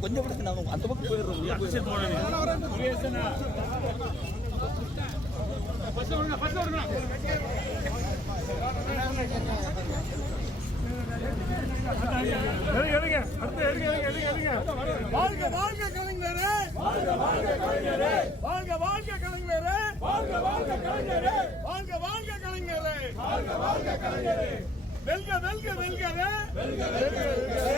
கொஞ்சம் அந்த பக்கம் போயிடுறோம் வாழ்க வாழ்க கலைஞரே. வாழ்க வாழ்க கலைஞரே. வாழ்க வாழ்க கலைஞரே. வாழ்க வாழ்க கலைஞரே. வாழ்க வாழ்க கலைஞரே. வாழ்க வாழ்க கலைஞரே. வெல்க வெல்க வெல்கரே வெல்க வெல்க வெல்கரே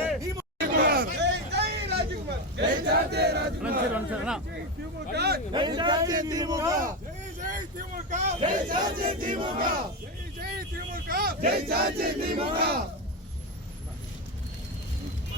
ஜெய் ஜெய் ராஜ்குமார். திமுக ஜெய் ஜெய் திமுக ஜெய் ஜெய் திமுக ஜெய் ஜெய் திமுக ஜெய் ஜெய் திமுக ஜெய் ஜெய் திமுக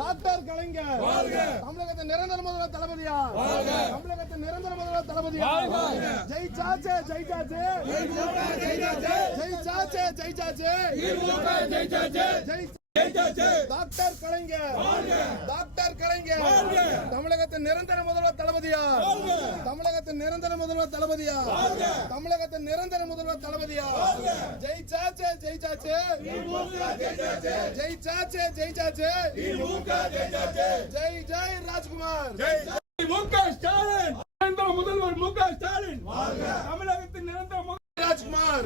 டாக்டர் கலைஞர். தமிழகத்தின் நிரந்தர முதல்வர் தளபதியா தமிழகத்தின் நிரந்தர முதல்வர் தளபதியா ஜெய் சாச்சே ஜெய் சாச்சே. ஜெய் சாச்சே. ஜெய் சாச்சே ஜெய் டாக்டர் கலைஞர். டாக்டர் கலைஞர். தமிழகத்தின் நிரந்தர முதல்வர் தளபதியா தமிழகத்தின் நிரந்தர முதல்வர் தளபதியா தமிழகத்தின் நிரந்தர முதல்வர் தளபதியா ஜெய் சாச்சே ஜெய் சாச்சே ஜெய் சாச்சே ஜெய் சாச்சே ஜெய் ஜெய் ராஜ்குமார். முக ஸ்டாலின். நிரந்தர முதல்வர் முக ஸ்டாலின். தமிழகத்தின் நிரந்தர முதல்வர் ராஜ்குமார்.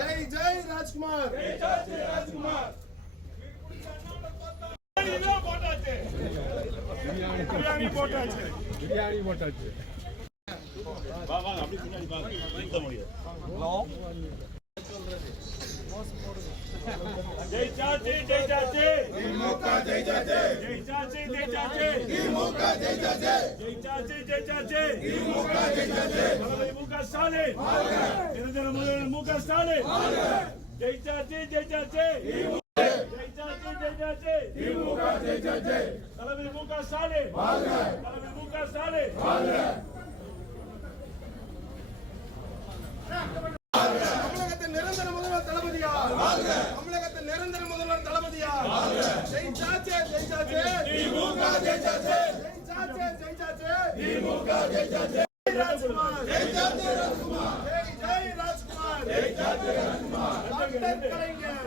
ஜெய் ஜெய் ராஜ்குமார். பிரியாணி போட்டாச்சு பிரியாணி போட்டாச்சு ஜெய் சாச்சி ஜெய் சாச்சி திமுக ஜெய் சாச்சி ஜெய் சாச்சி ஜெய் சாச்சி திமுக ஜெய் சாச்சி ஜெய் சாச்சி ஜெய் சாச்சி திமுக ஜெய் சாச்சி தளபதி மு க ஸ்டாலின் நிரந்தர முதல்வர் மு க ஸ்டாலின் ஜெய் சாச்சி ஜெய் சாச்சி ஜெய் சாச்சி ஜெய் சாச்சி திமுக ஜெய் சாச்சி தளபதி மு க ஸ்டாலின் தளபதி மு க ஸ்டாலின் தமிழகத்தின் நிரந்தர முதல்வர் தளபதியா? தமிழகத்தின் நிரந்தர முதல்வர் தளபதியா? திமுக திமுக ராஜ்குமார். ராஜ்குமார். ஜெய் ராஜ்குமார். ராஜ்குமார். டாக்டர் கலைஞர்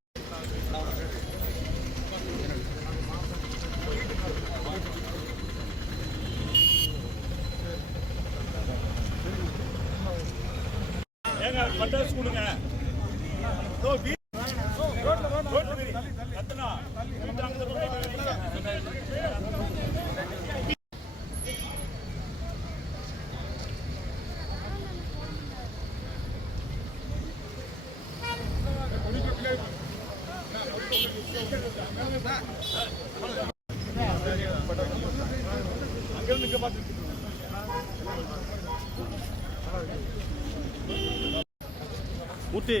ஏங்க பட்டாசு கொடுங்க. उठे।